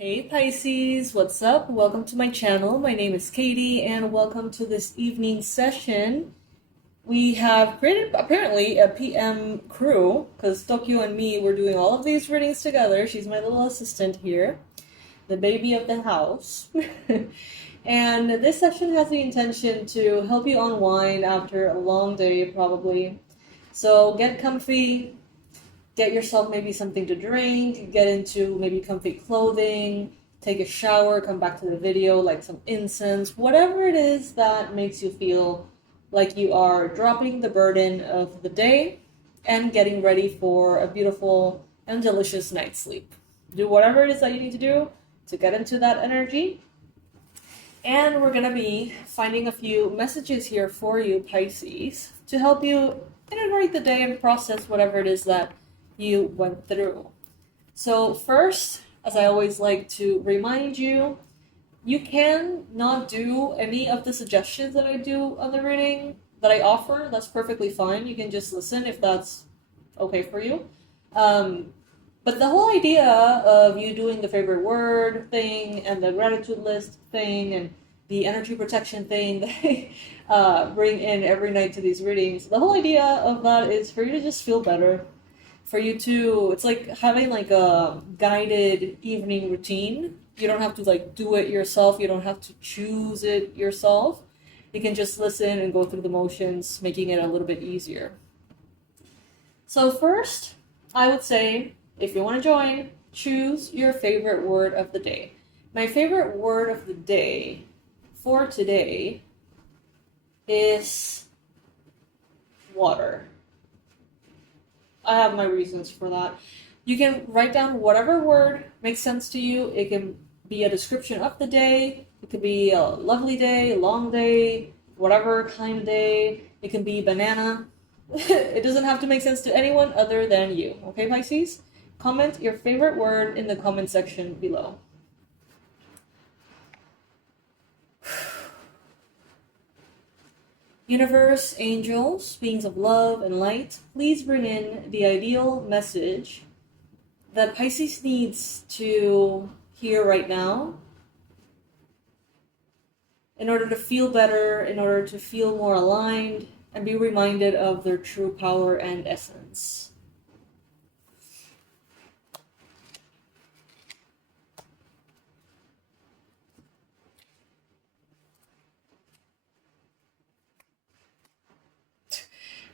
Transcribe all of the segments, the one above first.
Hey Pisces, what's up? Welcome to my channel. My name is Katie and welcome to this evening session. We have created apparently a PM crew because Tokyo and me were doing all of these readings together. She's my little assistant here, the baby of the house. And this session has the intention to help you unwind after a long day probably. So get comfy, get yourself maybe something to drink, get into maybe comfy clothing, take a shower, come back to the video, like some incense, whatever it is that makes you feel like you are dropping the burden of the day and getting ready for a beautiful and delicious night's sleep. Do whatever it is that you need to do to get into that energy. And we're going to be finding a few messages here for you, Pisces, to help you integrate the day and process whatever it is that you went through. So first, as I always like to remind you, you can not do any of the suggestions that I do on the reading that I offer. That's perfectly fine. You can just listen if that's okay for you. But the whole idea of you doing the favorite word thing and the gratitude list thing and the energy protection thing that I bring in every night to these readings, the whole idea of that is for you to just feel better. For you to, it's like having like a guided evening routine. You don't have to like do it yourself. You don't have to choose it yourself. You can just listen and go through the motions, making it a little bit easier. So first, I would say, if you want to join, choose your favorite word of the day. My favorite word of the day for today is water. I have my reasons for that. You can write down whatever word makes sense to you. It can be a description of the day. It could be a lovely day, a long day, whatever kind of day. It can be banana. It doesn't have to make sense to anyone other than you. Okay, Pisces? Comment your favorite word in the comment section below. Universe, angels, beings of love and light, please bring in the ideal message that Pisces needs to hear right now in order to feel better, in order to feel more aligned, and be reminded of their true power and essence.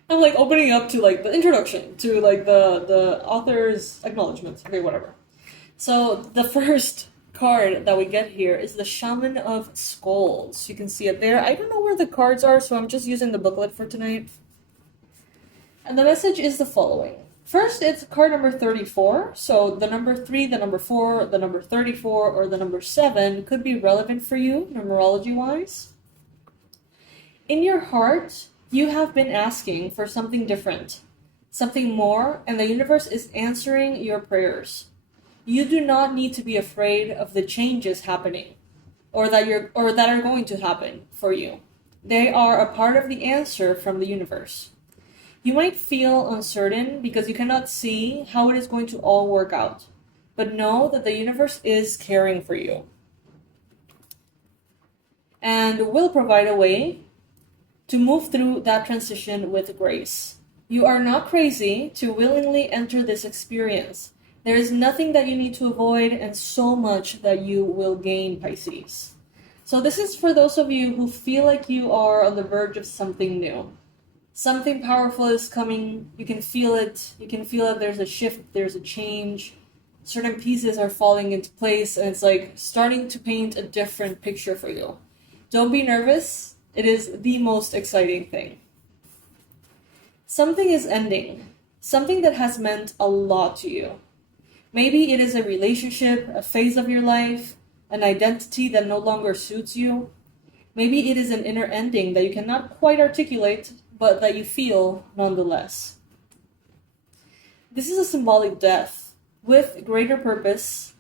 I'm like opening up to like the introduction to like the author's acknowledgments. Okay, whatever. So the first card that we get here is the Shaman of Skulls. You can see it there. I don't know where the cards are, so I'm just using the booklet for tonight. And the message is the following. First, it's card number 34. So the number 3, the number 4, the number 34, or the number 7 could be relevant for you, numerology-wise. In your heart, you have been asking for something different, something more, and the universe is answering your prayers. You do not need to be afraid of the changes happening or that are going to happen for you. They are a part of the answer from the universe. You might feel uncertain because you cannot see how it is going to all work out, but know that the universe is caring for you and will provide a way to move through that transition with grace. You are not crazy to willingly enter this experience. There is nothing that you need to avoid and so much that you will gain, Pisces. So this is for those of you who feel like you are on the verge of something new. Something powerful is coming. You can feel it. You can feel that there's a shift, there's a change. Certain pieces are falling into place and it's like starting to paint a different picture for you. Don't be nervous. It is the most exciting thing. Something is ending. Something that has meant a lot to you. Maybe it is a relationship, a phase of your life, an identity that no longer suits you. Maybe it is an inner ending that you cannot quite articulate, but that you feel nonetheless. This is a symbolic death with greater purpose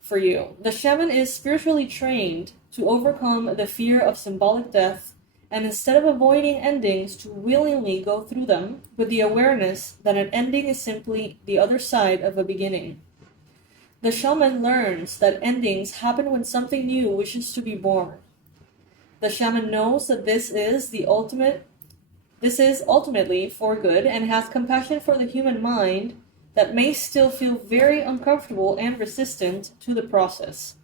for you. The shaman is spiritually trained to overcome the fear of symbolic death, and instead of avoiding endings, to willingly go through them with the awareness that an ending is simply the other side of a beginning. The shaman learns that endings happen when something new wishes to be born. The shaman knows that this is ultimately for good and has compassion for the human mind that may still feel very uncomfortable and resistant to the process.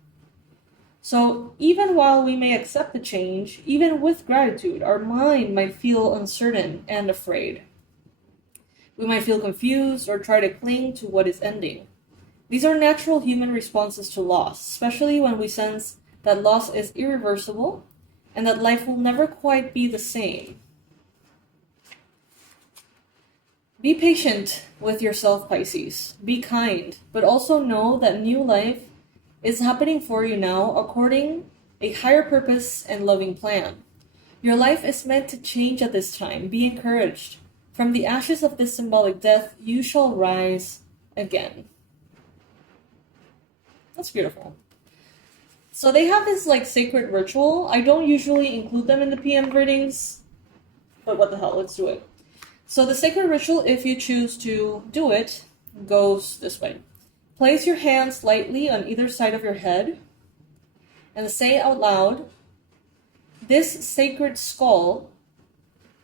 So even while we may accept the change, even with gratitude, our mind might feel uncertain and afraid. We might feel confused or try to cling to what is ending. These are natural human responses to loss, especially when we sense that loss is irreversible and that life will never quite be the same. Be patient with yourself, Pisces. Be kind, but also know that new life is happening for you now according a higher purpose and loving plan. Your life is meant to change at this time. Be encouraged. From the ashes of this symbolic death, you shall rise again. That's beautiful. So they have this like sacred ritual. I don't usually include them in the PM readings, but what the hell, let's do it. So the sacred ritual, if you choose to do it, goes this way. Place your hands lightly on either side of your head and say out loud, "This sacred skull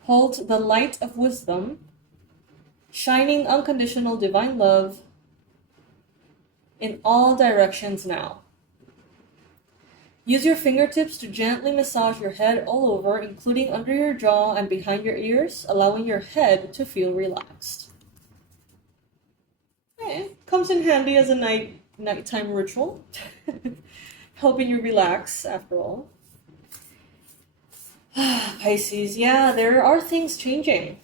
holds the light of wisdom, shining unconditional divine love in all directions now." Use your fingertips to gently massage your head all over, including under your jaw and behind your ears, allowing your head to feel relaxed. Comes in handy as a nighttime ritual, helping you relax after all. Pisces, yeah, there are things changing.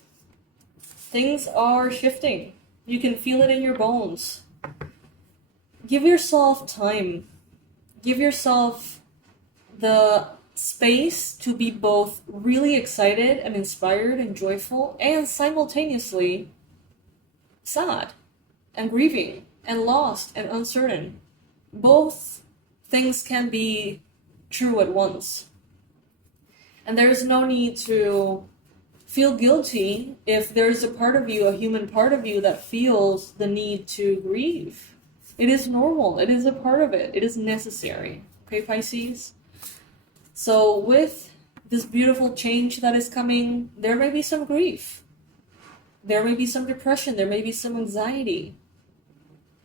Things are shifting. You can feel it in your bones. Give yourself time. Give yourself the space to be both really excited and inspired and joyful and simultaneously sad and grieving and lost and uncertain. Both things can be true at once. And there's no need to feel guilty if there's a part of you, a human part of you, that feels the need to grieve. It is normal. It is a part of it. It is necessary. Okay, Pisces? So with this beautiful change that is coming, there may be some grief. There may be some depression. There may be some anxiety.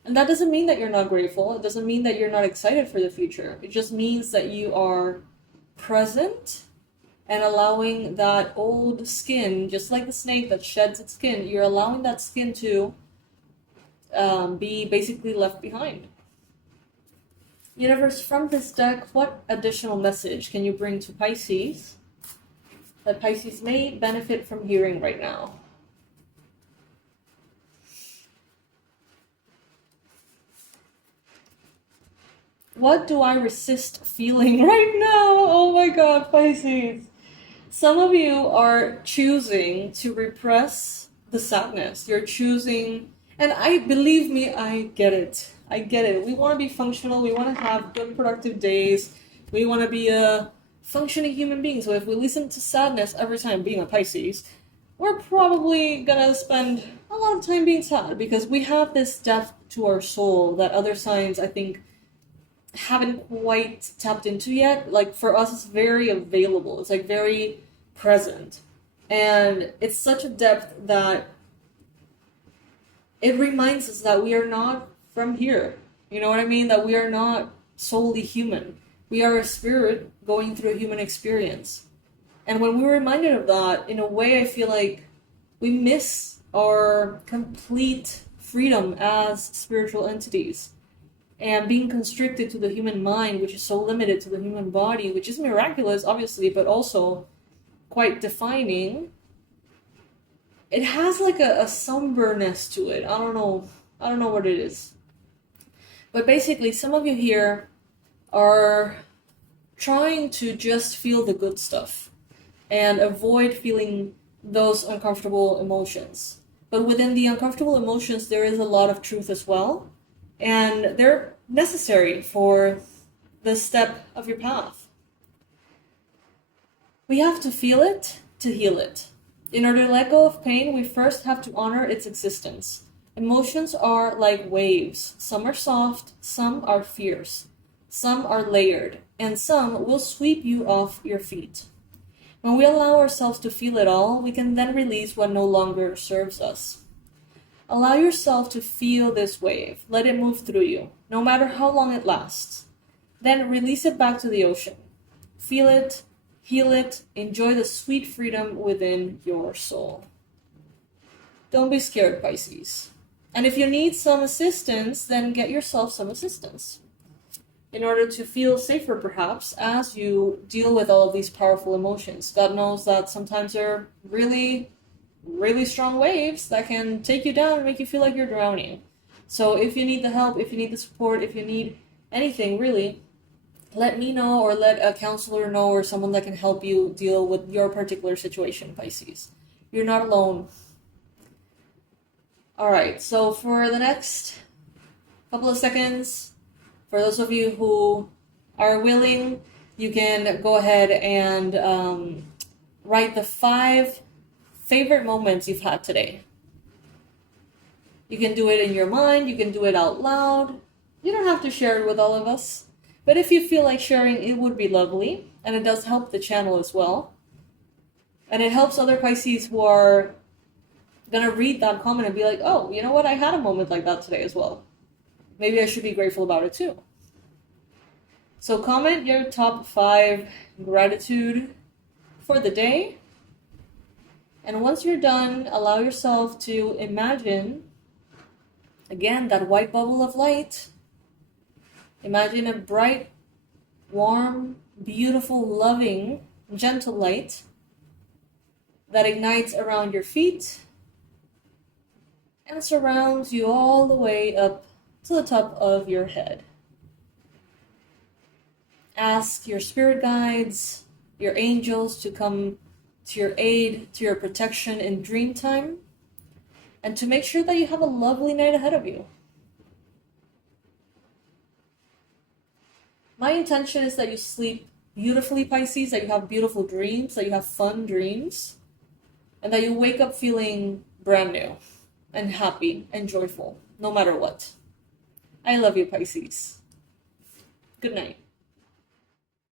And that doesn't mean that you're not grateful. It doesn't mean that you're not excited for the future. It just means that you are present and allowing that old skin, just like the snake that sheds its skin, you're allowing that skin to be basically left behind. Universe, from this deck, what additional message can you bring to Pisces that Pisces may benefit from hearing right now? What do I resist feeling right now? Oh my God, Pisces. Some of you are choosing to repress the sadness. You're choosing, and believe me, I get it. I get it. We want to be functional. We want to have good, productive days. We want to be a functioning human being. So if we listen to sadness every time, being a Pisces, we're probably going to spend a lot of time being sad because we have this depth to our soul that other signs, I think, haven't quite tapped into yet. Like for us, it's very available. It's like very present. And it's such a depth that it reminds us that we are not from here. You know what I mean? That we are not solely human. We are a spirit going through a human experience. And when we're reminded of that, in a way, I feel like we miss our complete freedom as spiritual entities. And being constricted to the human mind, which is so limited to the human body, which is miraculous, obviously, but also quite defining. It has like a somberness to it. I don't know what it is. But basically, some of you here are trying to just feel the good stuff and avoid feeling those uncomfortable emotions. But within the uncomfortable emotions, there is a lot of truth as well. And they're necessary for the step of your path. We have to feel it to heal it. In order to let go of pain, we first have to honor its existence. Emotions are like waves. Some are soft, some are fierce, some are layered, and some will sweep you off your feet. When we allow ourselves to feel it all, we can then release what no longer serves us. Allow yourself to feel this wave. Let it move through you, no matter how long it lasts. Then release it back to the ocean. Feel it, heal it, enjoy the sweet freedom within your soul. Don't be scared, Pisces. And if you need some assistance, then get yourself some assistance in order to feel safer, perhaps, as you deal with all of these powerful emotions. God knows that sometimes they're really, really strong waves that can take you down and make you feel like you're drowning. So if you need the help, if you need the support, if you need anything, really, let me know or let a counselor know or someone that can help you deal with your particular situation, Pisces. You're not alone. All right, so for the next couple of seconds, for those of you who are willing, you can go ahead and write the 5 favorite moments you've had today. You can do it in your mind, you can do it out loud. You don't have to share it with all of us. But if you feel like sharing, it would be lovely. And it does help the channel as well. And it helps other Pisces who are gonna read that comment and be like, oh, you know what? I had a moment like that today as well. Maybe I should be grateful about it too. So comment your top 5 gratitude for the day. And once you're done, allow yourself to imagine, again, that white bubble of light. Imagine a bright, warm, beautiful, loving, gentle light that ignites around your feet and surrounds you all the way up to the top of your head. Ask your spirit guides, your angels to come to your aid, to your protection in dream time, and to make sure that you have a lovely night ahead of you. My intention is that you sleep beautifully, Pisces, that you have beautiful dreams, that you have fun dreams, and that you wake up feeling brand new and happy and joyful, no matter what. I love you, Pisces. Good night.